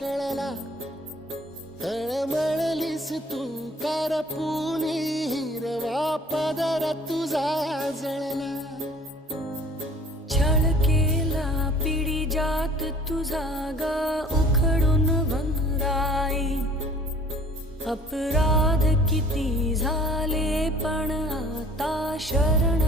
कळला, तळमळलीस तू करपुनी, हिरवा पदर तुझा जळला. छळ केला पिढी जात तुझा ग उखडून वनराई. अपराध किती झाले पण आता शरण